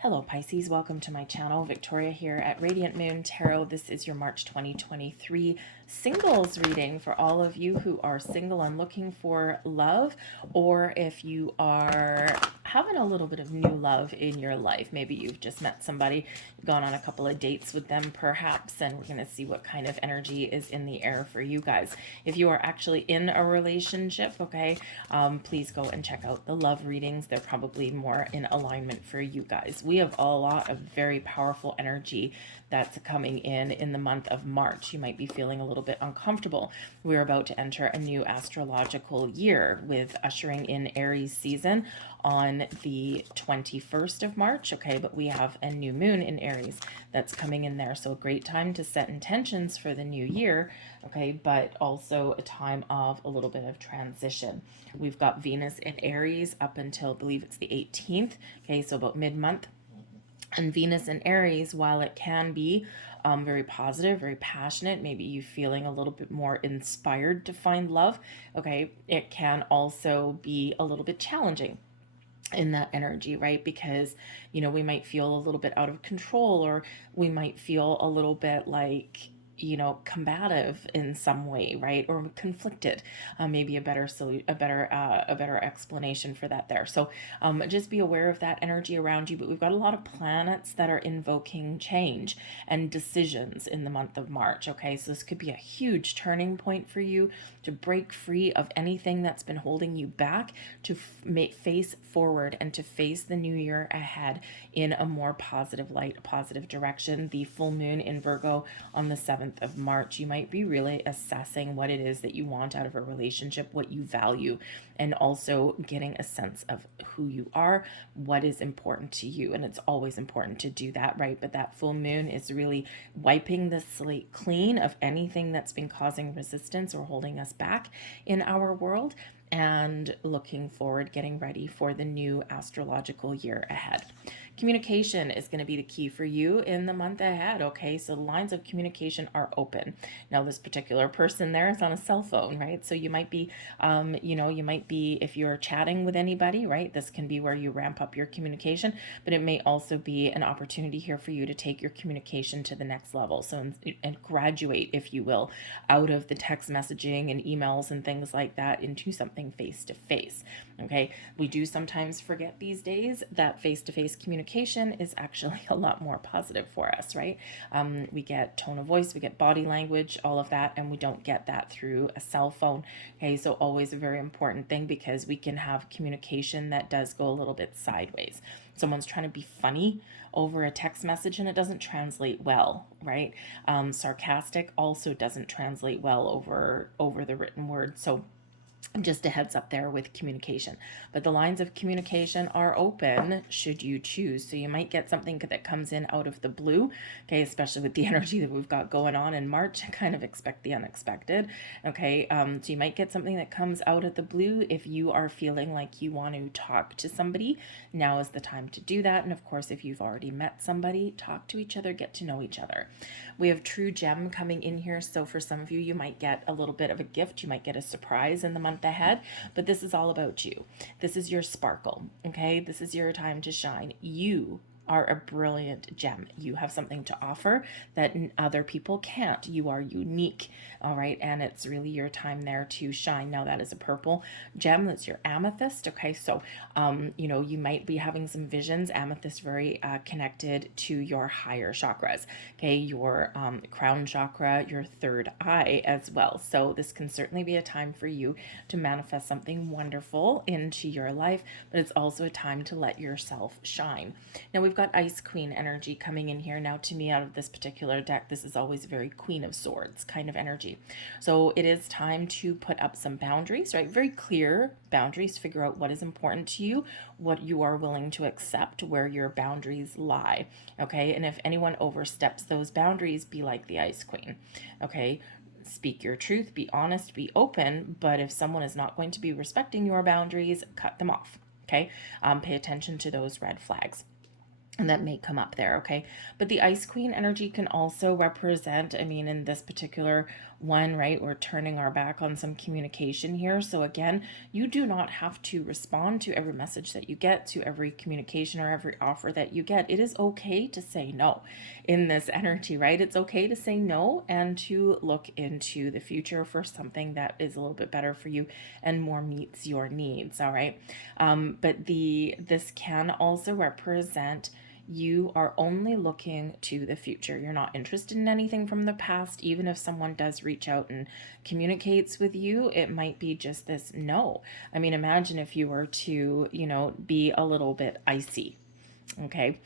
Hello Pisces, welcome to my channel. Victoria here at Radiant Moon Tarot. This is your March 2023 singles reading for all of you who are single and looking for love, or if you are having a little bit of new love in your life. Maybe you've just met somebody, gone on a couple of dates with them perhaps, and we're going to see what kind of energy is in the air for you guys. If you are actually in a relationship, okay, please go and check out the love readings. They're probably more in alignment for you guys. We have a lot of very powerful energy that's coming in the month of March. You might be feeling a little bit uncomfortable. We're about to enter a new astrological year with ushering in Aries season on the 21st of March, okay, but we have a new moon in Aries that's coming in there, so a great time to set intentions for the new year, okay, but also a time of a little bit of transition. We've got Venus in Aries up until, I believe it's the 18th, okay, so about mid-month. And Venus in Aries, while it can be very positive, very passionate, maybe you feeling a little bit more inspired to find love, okay, it can also be a little bit challenging in that energy, right? Because, you know, we might feel a little bit out of control, or we might feel a little bit like, you know, combative in some way, right? Or conflicted, maybe a better a better explanation for that there. So just be aware of that energy around you. But we've got a lot of planets that are invoking change and decisions in the month of March, okay? So this could be a huge turning point for you to break free of anything that's been holding you back, to face forward and to face the new year ahead in a more positive light, a positive direction. The full moon in Virgo on the 7th of March, you might be really assessing what it is that you want out of a relationship, what you value, and also getting a sense of who you are, what is important to you. And it's always important to do that, right? But that full moon is really wiping the slate clean of anything that's been causing resistance or holding us back in our world, and looking forward, getting ready for the new astrological year ahead. Communication is going to be the key for you in the month ahead, okay? So the lines of communication are open. Now, this particular person there is on a cell phone, right? So you might be, you know, you might be, if you're chatting with anybody, right? This can be where you ramp up your communication, but it may also be an opportunity here for you to take your communication to the next level. So, and graduate, if you will, out of the text messaging and emails and things like that into something face-to-face, okay? We do sometimes forget these days that face-to-face communication is actually a lot more positive for us, right? We get tone of voice, we get body language, all of that, and we don't get that through a cell phone, okay? So always a very important thing, because we can have communication that does go a little bit sideways. Someone's trying to be funny over a text message and it doesn't translate well, right? Sarcastic also doesn't translate well over the written word. So just a heads up there with communication. But the lines of communication are open should you choose. So you might get something that comes in out of the blue, okay, especially with the energy that we've got going on in March. Kind of expect the unexpected, okay? So you might get something that comes out of the blue. If you are feeling like you want to talk to somebody, now is the time to do that. And of course, if you've already met somebody, talk to each other, get to know each other. We have True Gem coming in here. So for some of you, you might get a little bit of a gift. You might get a surprise in the month ahead, but this is all about you. This is your sparkle, okay? This is your time to shine. You are a brilliant gem. You have something to offer that other people can't. You are unique, all right? And it's really your time there to shine. Now that is a purple gem. That's your amethyst, okay? So, you know, you might be having some visions. Amethyst very connected to your higher chakras, okay? Your crown chakra, your third eye as well. So this can certainly be a time for you to manifest something wonderful into your life, but it's also a time to let yourself shine. Now we've got Ice Queen energy coming in here. Now, to me, out of this particular deck, this is always very Queen of Swords kind of energy. So it is time to put up some boundaries, right? Very clear boundaries. Figure out what is important to you, what you are willing to accept, where your boundaries lie, okay? And if anyone oversteps those boundaries, be like the Ice Queen, okay? Speak your truth, be honest, be open, but if someone is not going to be respecting your boundaries, cut them off, okay? Pay attention to those red flags. And that may come up there, okay? But the Ice Queen energy can also represent, I mean, in this particular one, right? We're turning our back on some communication here. So again, you do not have to respond to every message that you get, to every communication or every offer that you get. It is okay to say no in this energy, right? It's okay to say no and to look into the future for something that is a little bit better for you and more meets your needs. All right. But this can also represent you are only looking to the future. You're not interested in anything from the past. Even if someone does reach out and communicates with you, it might be just this no. I mean, imagine if you were to, be a little bit icy. Okay.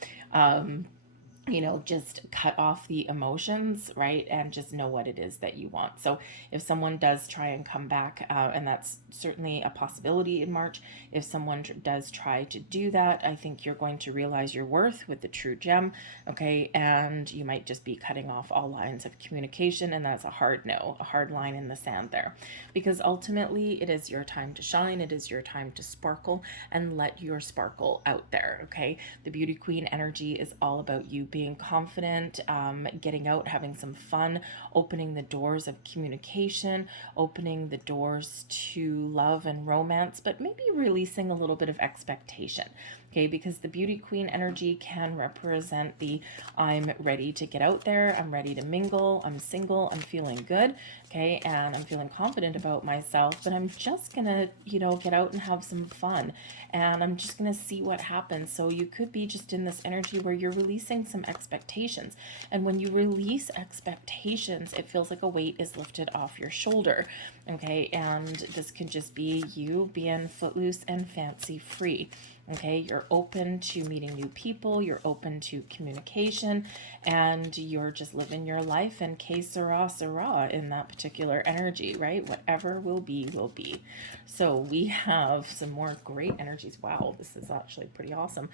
Just cut off the emotions, right? And just know what it is that you want. So if someone does try and come back, and that's certainly a possibility in March, if someone does try to do that, I think you're going to realize your worth with the true gem, okay? And you might just be cutting off all lines of communication, and that's a hard no, a hard line in the sand there. Because ultimately, it is your time to shine, it is your time to sparkle, and let your sparkle out there, okay? The beauty queen energy is all about you being confident, getting out, having some fun, opening the doors of communication, opening the doors to love and romance, but maybe releasing a little bit of expectation. Okay, because the beauty queen energy can represent the I'm ready to get out there, I'm ready to mingle, I'm single, I'm feeling good, okay, and I'm feeling confident about myself, but I'm just gonna, get out and have some fun, and I'm just gonna see what happens. So you could be just in this energy where you're releasing some expectations, and when you release expectations, it feels like a weight is lifted off your shoulder, okay, and this can just be you being footloose and fancy free. Okay, you're open to meeting new people, you're open to communication, and you're just living your life, and que sera, sera in that particular energy, right? Whatever will be, will be. So we have some more great energies. Wow, this is actually pretty awesome.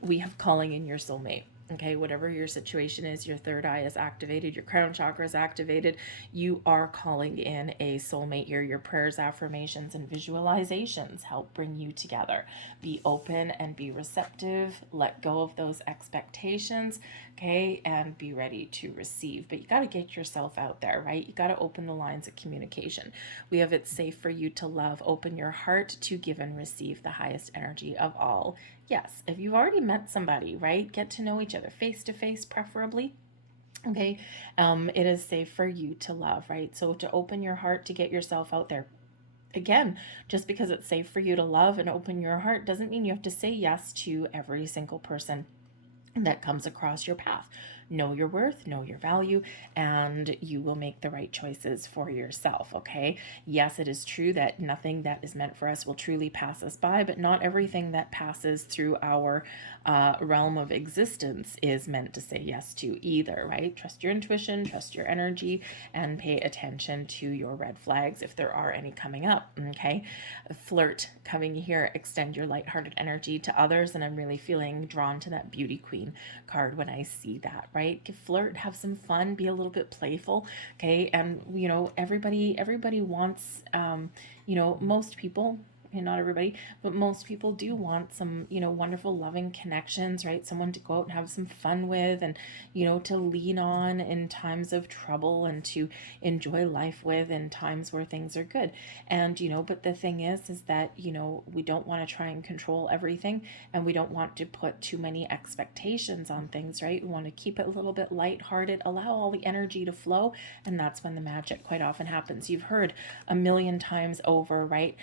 We have calling in your soulmate. Okay, whatever your situation is, your third eye is activated, your crown chakra is activated, you are calling in a soulmate here. Your prayers, affirmations, and visualizations help bring you together. Be open and be receptive. Let go of those expectations, okay, and be ready to receive. But you got to get yourself out there, right? You got to open the lines of communication. We have It's Safe for You to Love. Open your heart to give and receive the highest energy of all. Yes, if you've already met somebody, right, get to know each other face to face, preferably. Okay, it is safe for you to love, right? So to open your heart, to get yourself out there. Again, just because it's safe for you to love and open your heart doesn't mean you have to say yes to every single person that comes across your path. Know your worth, know your value, and you will make the right choices for yourself, okay? Yes, it is true that nothing that is meant for us will truly pass us by, but not everything that passes through our realm of existence is meant to say yes to either, right? Trust your intuition, trust your energy, and pay attention to your red flags if there are any coming up, okay? Flirt coming here, extend your lighthearted energy to others, and I'm really feeling drawn to that beauty queen card when I see that, right? Flirt, have some fun, be a little bit playful, okay? And everybody wants, most people, and not everybody, but most people do want some, wonderful, loving connections, right? Someone to go out and have some fun with, and, to lean on in times of trouble, and to enjoy life with in times where things are good. And, but the thing is that, we don't want to try and control everything, and we don't want to put too many expectations on things, right? We want to keep it a little bit lighthearted, allow all the energy to flow, and that's when the magic quite often happens. You've heard a million times over, right?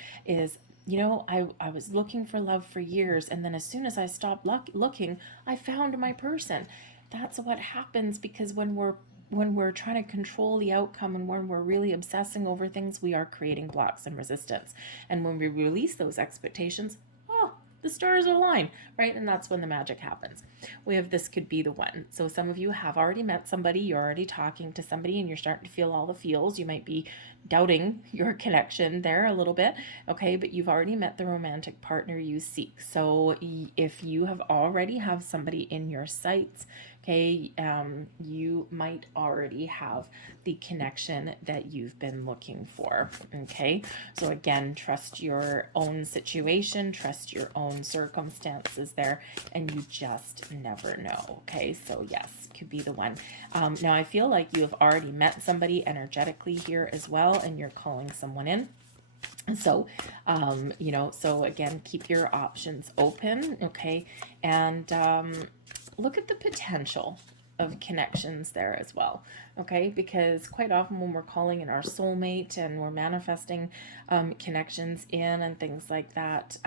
I was looking for love for years, and then as soon as I stopped looking, I found my person. That's what happens, because when we're trying to control the outcome, and when we're really obsessing over things, we are creating blocks and resistance. And when we release those expectations, the stars align, right? And that's when the magic happens. We have This Could Be the One. So some of you have already met somebody, you're already talking to somebody, and you're starting to feel all the feels. You might be doubting your connection there a little bit, okay? But you've already met the romantic partner you seek. So if you have already have somebody in your sights, Okay, you might already have the connection that you've been looking for. Okay, so again, trust your own situation, trust your own circumstances there, and you just never know. Okay, so yes, could be the one. Now, I feel like you have already met somebody energetically here as well, and you're calling someone in. So, so again, keep your options open, okay? And look at the potential of connections there as well, okay? Because quite often when we're calling in our soulmate and we're manifesting connections in and things like that,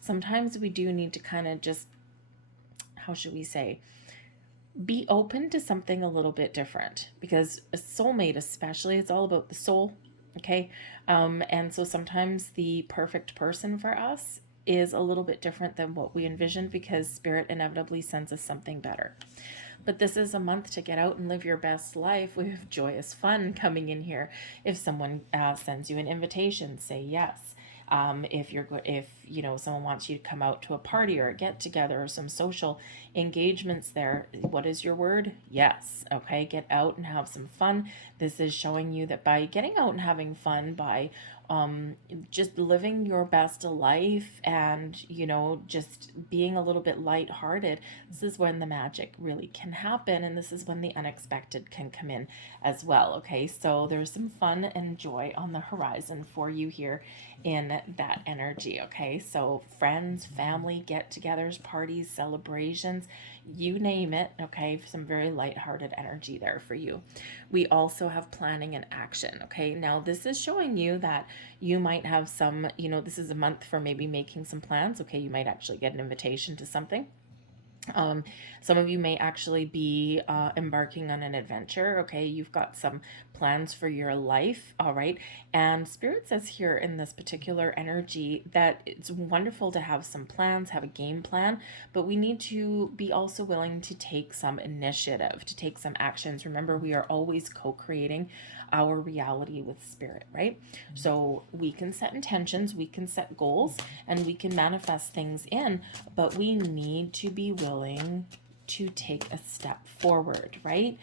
sometimes we do need to kind of just, how should we say, be open to something a little bit different, because a soulmate especially, it's all about the soul. Okay, and so sometimes the perfect person for us is a little bit different than what we envisioned, because spirit inevitably sends us something better. But this is a month to get out and live your best life. We have joyous fun coming in here. If someone sends you an invitation, say yes. If someone wants you to come out to a party or a get together or some social engagements there, what is your word? Yes. Okay, get out and have some fun. This is showing you that by getting out and having fun, by just living your best life, and just being a little bit lighthearted, this is when the magic really can happen, and this is when the unexpected can come in as well. Okay, so there's some fun and joy on the horizon for you here in that energy. Okay, so friends, family, get-togethers, parties, celebrations, you name it. Okay, some very lighthearted energy there for you. We also have planning and action. Okay, now this is showing you that you might have some, this is a month for maybe making some plans. Okay, you might actually get an invitation to something. Some of you may actually be embarking on an adventure. Okay, you've got some plans for your life. All right, and Spirit says here in this particular energy that it's wonderful to have some plans, have a game plan, but we need to be also willing to take some initiative, to take some actions. Remember, we are always co-creating our reality with Spirit, right? So we can set intentions, we can set goals, and we can manifest things in, but we need to be willing to take a step forward, right?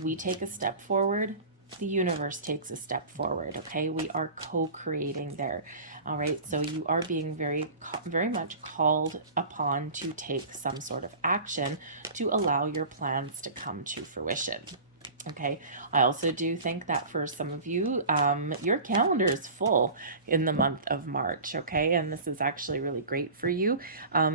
We take a step forward, the universe takes a step forward. Okay, we are co-creating there. All right, so you are being very much called upon to take some sort of action to allow your plans to come to fruition. Okay, I also do think that for some of you, your calendar is full in the month of March. Okay, and this is actually really great for you,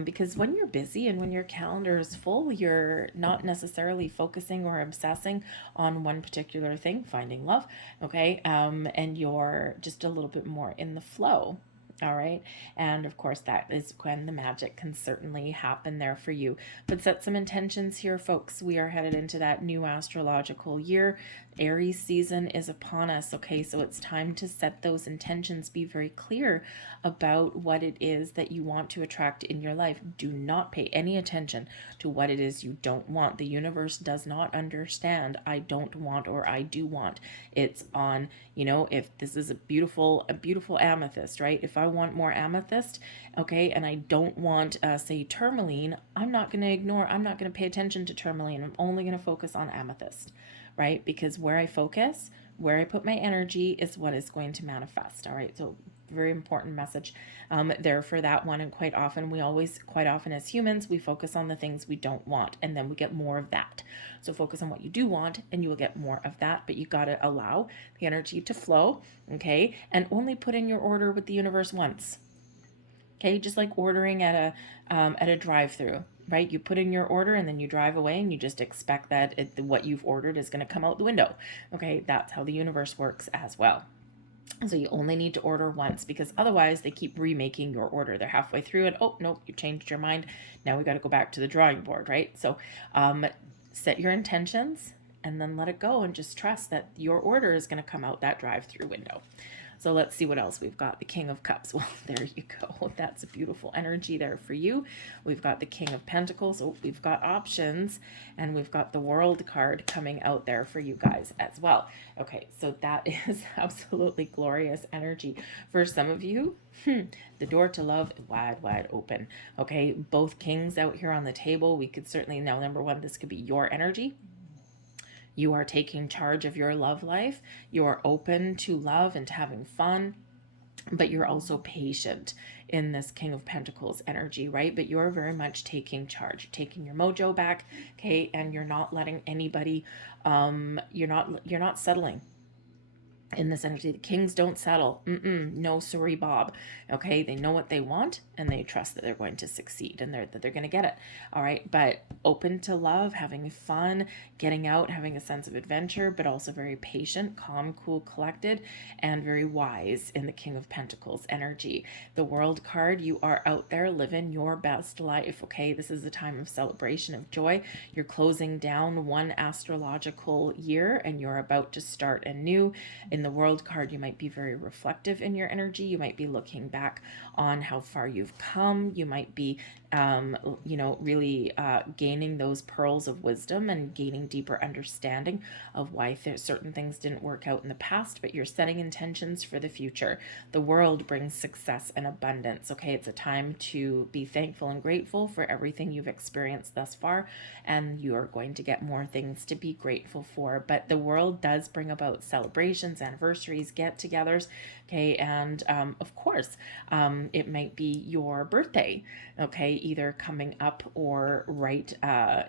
because when you're busy and when your calendar is full, you're not necessarily focusing or obsessing on one particular thing, finding love. Okay, and you're just a little bit more in the flow. All right. And of course, that is when the magic can certainly happen there for you. But set some intentions here, folks. We are headed into that new astrological year. Aries season is upon us. Okay, so it's time to set those intentions. Be very clear about what it is that you want to attract in your life. Do not pay any attention to what it is you don't want. The universe does not understand I don't want or I do want. It's on, if this is a beautiful amethyst, right? If I want more amethyst, okay, and I don't want, say, tourmaline, I'm not going to pay attention to tourmaline. I'm only going to focus on amethyst, right? Because where I focus, where I put my energy is what is going to manifest. All right, so very important message there for that one. And quite often as humans, we focus on the things we don't want, and then we get more of that. So focus on what you do want and you will get more of that, but you got to allow the energy to flow. Okay, and only put in your order with the universe once. Okay, just like ordering at a drive-through, right? You put in your order and then you drive away and you just expect that what you've ordered is going to come out the window. Okay, that's how the universe works as well. So you only need to order once, because otherwise they keep remaking your order. They're halfway through and, oh, nope, you changed your mind. Now we got to go back to the drawing board, right? So set your intentions and then let it go and just trust that your order is going to come out that drive-through window. So let's see what else we've got. The King of Cups. Well, there you go. That's a beautiful energy there for you. We've got the King of Pentacles. Oh, we've got options, and we've got the World card coming out there for you guys as well. Okay, so that is absolutely glorious energy. For some of you, the door to love is wide, wide open. Okay, both kings out here on the table. We could certainly know, number one, this could be your energy. You are taking charge of your love life. You are open to love and to having fun, but you're also patient in this King of Pentacles energy, right? But you're very much taking charge, taking your mojo back, okay? And you're not letting anybody, you're not settling. In this energy, the kings don't settle. No, sorry, Bob. Okay, they know what they want, and they trust that they're going to succeed, and that they're going to get it. All right, but open to love, having fun, getting out, having a sense of adventure, but also very patient, calm, cool, collected, and very wise in the King of Pentacles energy. The World card, you are out there living your best life. Okay, this is a time of celebration, of joy. You're closing down one astrological year, and you're about to start a new. In the World card, you might be very reflective in your energy. You might be looking back on how far you've come. You might be, really gaining those pearls of wisdom and gaining deeper understanding of why certain things didn't work out in the past, but you're setting intentions for the future. The World brings success and abundance. Okay, it's a time to be thankful and grateful for everything you've experienced thus far, and you are going to get more things to be grateful for. But the World does bring about celebrations, anniversaries, get-togethers, okay, and of course, it might be your birthday, okay, either coming up or right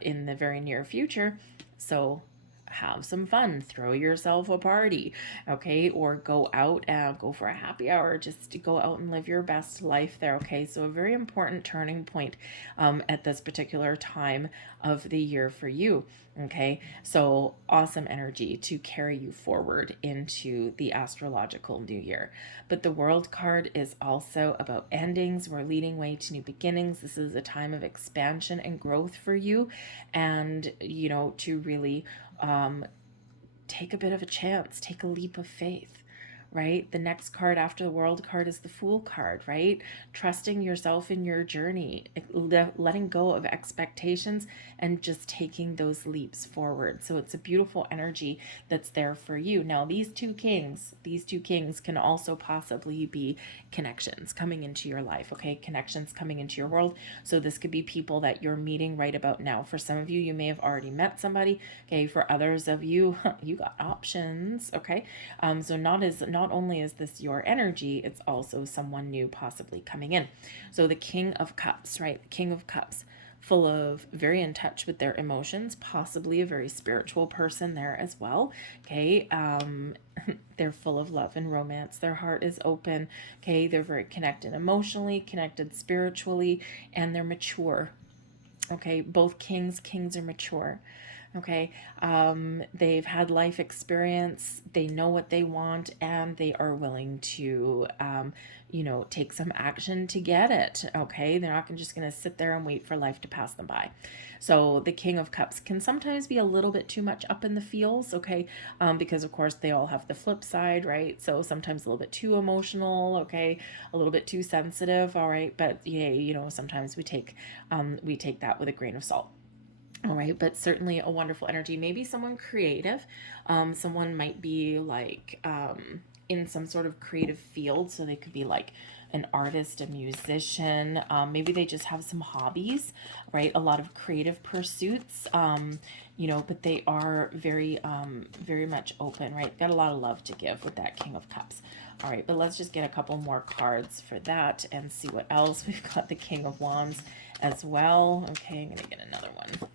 in the very near future. So have some fun, throw yourself a party, okay, or go out and go for a happy hour, just to go out and live your best life there. Okay, so a very important turning point at this particular time of the year for you. Okay, so awesome energy to carry you forward into the astrological new year. But the World card is also about endings. We're leading way to new beginnings. This is a time of expansion and growth for you, and to really take a bit of a chance, take a leap of faith, right? The next card after the World card is the Fool card, right? Trusting yourself in your journey, letting go of expectations and just taking those leaps forward. So it's a beautiful energy that's there for you. Now, these two kings can also possibly be connections coming into your life, okay? Connections coming into your world. So this could be people that you're meeting right about now. For some of you, you may have already met somebody, okay? For others of you, you got options, okay? So not only is this your energy, it's also someone new possibly coming in. So the King of Cups, right? The King of Cups, full of, very in touch with their emotions, possibly a very spiritual person there as well. Okay. They're full of love and romance. Their heart is open. Okay. They're very connected emotionally, connected spiritually, and they're mature. Okay. Both kings are mature. Okay. They've had life experience. They know what they want, and they are willing to, take some action to get it. Okay. They're not just going to sit there and wait for life to pass them by. So the King of Cups can sometimes be a little bit too much up in the feels. Okay. Because of course they all have the flip side, right? So sometimes a little bit too emotional. Okay. A little bit too sensitive. All right. But yeah, sometimes we take that with a grain of salt. All right, but certainly a wonderful energy. Maybe someone creative. Someone might be like in some sort of creative field. So they could be like an artist, a musician. Maybe they just have some hobbies, right? A lot of creative pursuits, but they are very, very much open, right? Got a lot of love to give with that King of Cups. All right, but let's just get a couple more cards for that and see what else. We've got the King of Wands as well. Okay, I'm going to get another one.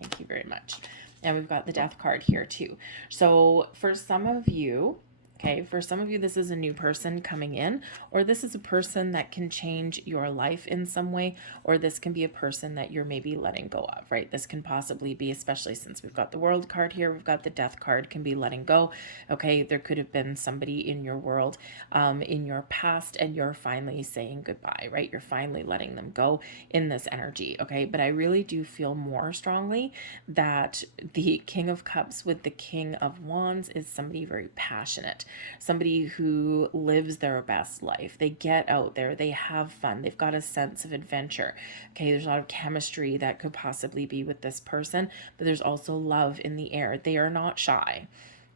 Thank you very much. And we've got the Death card here too. So for some of you, Okay, for some of you, this is a new person coming in, or this is a person that can change your life in some way, or this can be a person that you're maybe letting go of, right? This can possibly be, especially since we've got the World card here, we've got the Death card, can be letting go. Okay, there could have been somebody in your world, in your past, and you're finally saying goodbye, right? You're finally letting them go in this energy, okay? But I really do feel more strongly that the King of Cups with the King of Wands is somebody very passionate, somebody who lives their best life. They get out there, they have fun, they've got a sense of adventure. Okay, there's a lot of chemistry that could possibly be with this person, but there's also love in the air. They are not shy.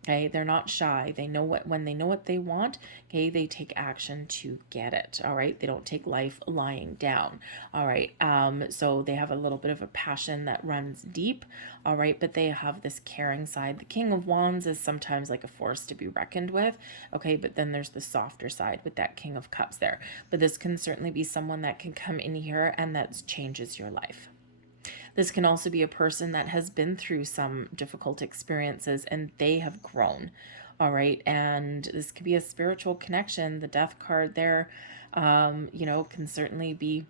Okay, they're not shy. They know when they know what they want, okay, they take action to get it. All right, they don't take life lying down. All right, so they have a little bit of a passion that runs deep. All right, but they have this caring side. The King of Wands is sometimes like a force to be reckoned with. Okay, but then there's the softer side with that King of Cups there. But this can certainly be someone that can come in here and that changes your life. This can also be a person that has been through some difficult experiences and they have grown. All right. And this could be a spiritual connection. The Death card there, can certainly be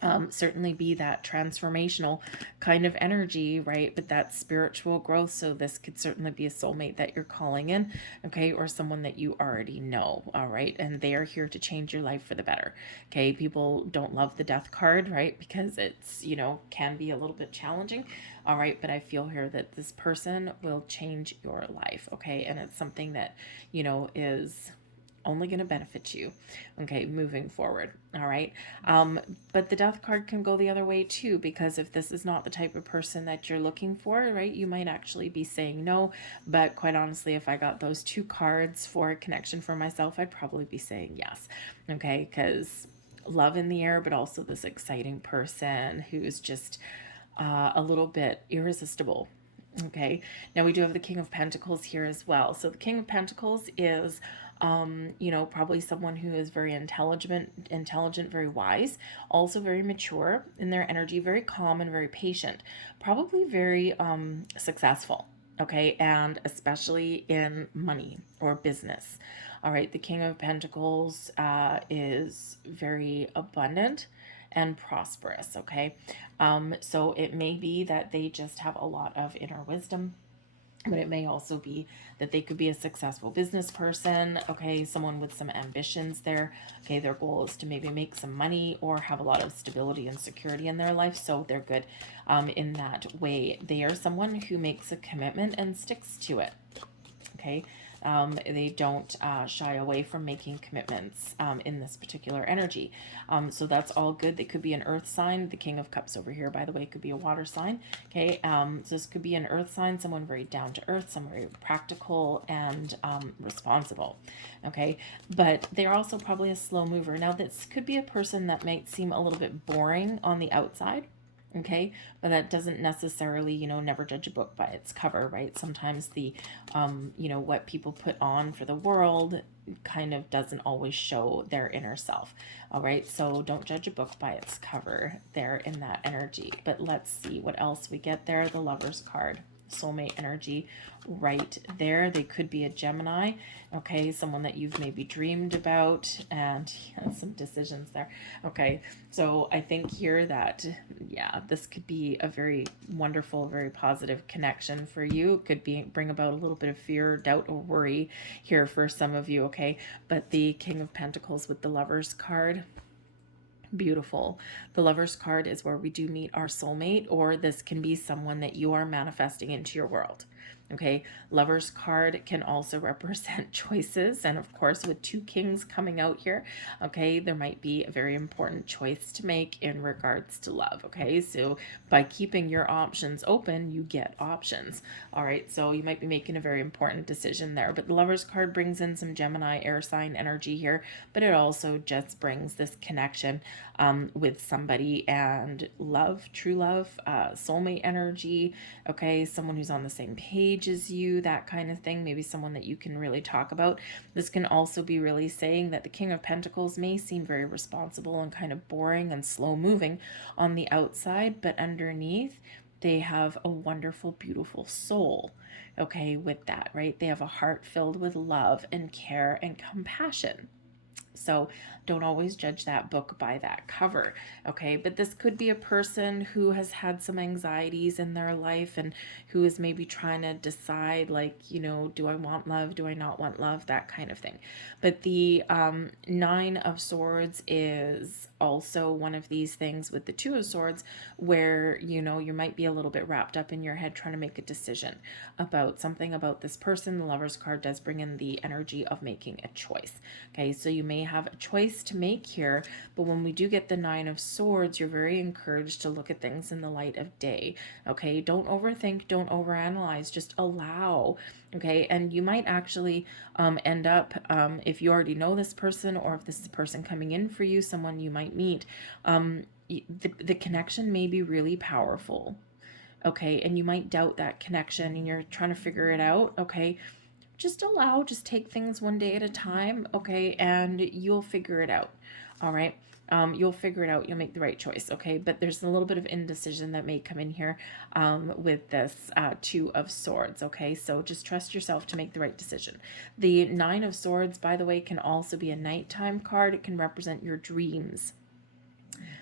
that transformational kind of energy, right? But that's spiritual growth. So this could certainly be a soulmate that you're calling in, okay, or someone that you already know, all right? And they are here to change your life for the better, okay? People don't love the Death card, right? Because it's, can be a little bit challenging, all right? But I feel here that this person will change your life, okay? And it's something that, is only going to benefit you, okay, moving forward. All right. But the Death card can go the other way too, because if this is not the type of person that you're looking for, right, you might actually be saying no. But quite honestly, if I got those two cards for a connection for myself, I'd probably be saying yes. Okay, because love in the air, but also this exciting person who's just a little bit irresistible. Okay, now we do have the King of Pentacles here as well. So the King of Pentacles is, probably someone who is very intelligent, very wise, also very mature in their energy, very calm and very patient, probably very successful. Okay, and especially in money or business. All right, the King of Pentacles is very abundant and prosperous. Okay, so it may be that they just have a lot of inner wisdom, but it may also be that they could be a successful business person, okay, someone with some ambitions there, okay, their goal is to maybe make some money or have a lot of stability and security in their life, so they're good in that way. They are someone who makes a commitment and sticks to it, okay. They don't shy away from making commitments in this particular energy. So that's all good. They could be an earth sign. The King of Cups over here, by the way, could be a water sign. Okay, so this could be an earth sign, someone very down to earth, someone very practical and responsible. Okay, but they're also probably a slow mover. Now, this could be a person that might seem a little bit boring on the outside. Okay, but that doesn't necessarily, never judge a book by its cover, right? Sometimes the, what people put on for the world kind of doesn't always show their inner self. All right, so don't judge a book by its cover there in that energy. But let's see what else we get there. The Lover's card, soulmate energy right there. They could be a Gemini, okay, someone that you've maybe dreamed about, and some decisions there. Okay, so I think here that, this could be a very wonderful, very positive connection for you. It could bring about a little bit of fear, doubt, or worry here for some of you, okay? But the King of Pentacles with the Lover's card, beautiful. The Lover's card is where we do meet our soulmate, or this can be someone that you are manifesting into your world. Okay, Lover's card can also represent choices, and of course with two kings coming out here, okay, there might be a very important choice to make in regards to love. Okay, so by keeping your options open, you get options. All right, so you might be making a very important decision there, but the Lover's card brings in some Gemini air sign energy here, but it also just brings this connection with somebody and love, true love, soulmate energy, okay, someone who's on the same page as you, that kind of thing, maybe someone that you can really talk about. This can also be really saying that the King of Pentacles may seem very responsible and kind of boring and slow moving on the outside, but underneath, they have a wonderful, beautiful soul, okay, with that, right? They have a heart filled with love and care and compassion. So don't always judge that book by that cover, okay? But this could be a person who has had some anxieties in their life and who is maybe trying to decide, like, you know, do I want love? Do I not want love? That kind of thing. But the Nine of Swords is also one of these things with the Two of Swords where, you know, you might be a little bit wrapped up in your head trying to make a decision about something about this person. The Lover's card does bring in the energy of making a choice. Okay, so you may have a choice to make here, but when we do get the Nine of Swords, you're very encouraged to look at things in the light of day. Okay, don't overthink, don't overanalyze, just allow. Okay, and you might actually end up, if you already know this person, or if this is a person coming in for you, someone you might meet, the connection may be really powerful. Okay, and you might doubt that connection and you're trying to figure it out. Okay, just allow, just take things one day at a time, okay, and you'll figure it out. All right, you'll figure it out, you'll make the right choice, okay? But there's a little bit of indecision that may come in here with this Two of Swords, okay? So just trust yourself to make the right decision. The Nine of Swords, by the way, can also be a nighttime card. It can represent your dreams,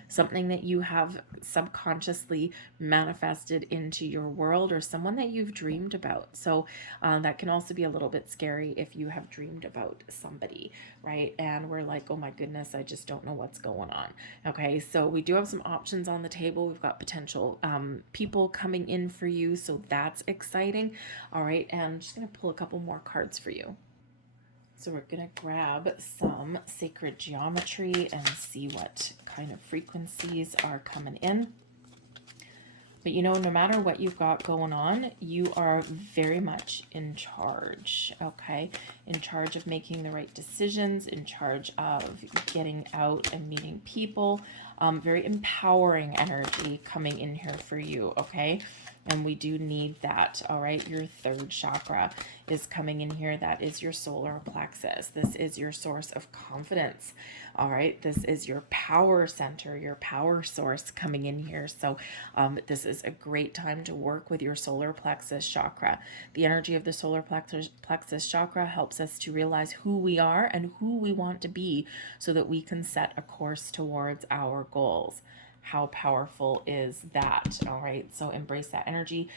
something that you have subconsciously manifested into your world, or someone that you've dreamed about. So that can also be a little bit scary if you have dreamed about somebody, right? And we're like, oh my goodness, I just don't know what's going on. Okay, so we do have some options on the table. We've got potential people coming in for you, so that's exciting. All right, and I'm just going to pull a couple more cards for you. So we're going to grab some sacred geometry and see what kind of frequencies are coming in. But you know, no matter what you've got going on, you are very much in charge, okay? In charge of making the right decisions, in charge of getting out and meeting people. Very empowering energy coming in here for you, okay? And we do need that, all right? Your third chakra is coming in here. That is your solar plexus. This is your source of confidence, all right? This is your power center, your power source coming in here. So this is a great time to work with your solar plexus chakra. The energy of the solar plexus chakra helps us to realize who we are and who we want to be so that we can set a course towards our goals. How powerful is that? All right, so embrace that energy.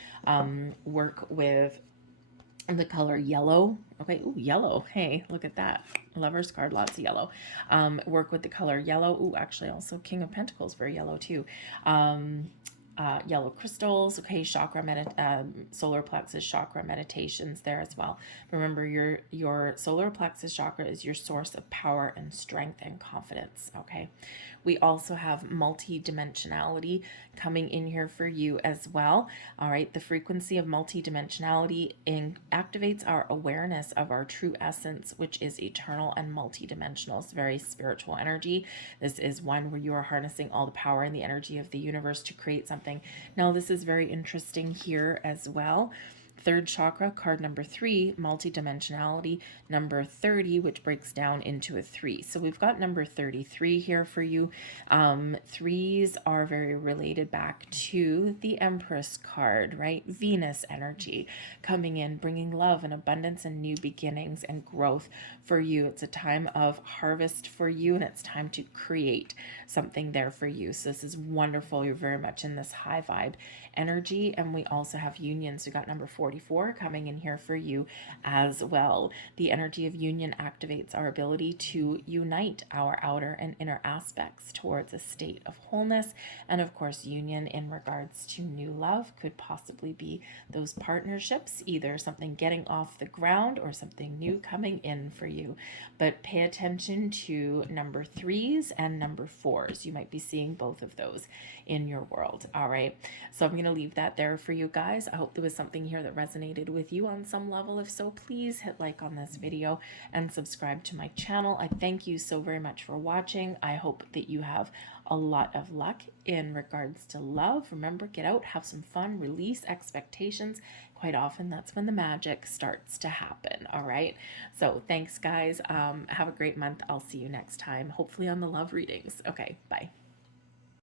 Work with the color yellow. Okay, ooh, yellow. Hey, look at that. Lover's card, lots of yellow. Work with the color yellow. Ooh, actually also King of Pentacles, very yellow too. Yellow crystals, okay, solar plexus chakra meditations there as well. Remember, your solar plexus chakra is your source of power and strength and confidence, okay? We also have multidimensionality coming in here for you as well. All right, the frequency of multidimensionality activates our awareness of our true essence, which is eternal and multidimensional. It's very spiritual energy. This is one where you are harnessing all the power and the energy of the universe to create something. Now, this is very interesting here as well. Third chakra, card number 3, multidimensionality, number 30, which breaks down into a 3. So we've got number 33 here for you. Threes are very related back to the Empress card, right? Venus energy coming in, bringing love and abundance and new beginnings and growth for you. It's a time of harvest for you, and it's time to create something there for you. So this is wonderful. You're very much in this high vibe energy. And we also have unions. We got number 44 coming in here for you as well. The energy of union activates our ability to unite our outer and inner aspects towards a state of wholeness. And of course, union in regards to new love could possibly be those partnerships, either something getting off the ground or something new coming in for you. But pay attention to number 3s and number 4s. You might be seeing both of those in your world. All right, so I'm going to leave that there for you guys. I hope there was something here that resonated with you on some level. If so, please hit like on this video and subscribe to my channel. I thank you so very much for watching. I hope that you have a lot of luck in regards to love. Remember, get out, have some fun, release expectations. Quite often that's when the magic starts to happen. All right, so thanks guys. Have a great month. I'll see you next time, hopefully on the love readings. Okay, bye.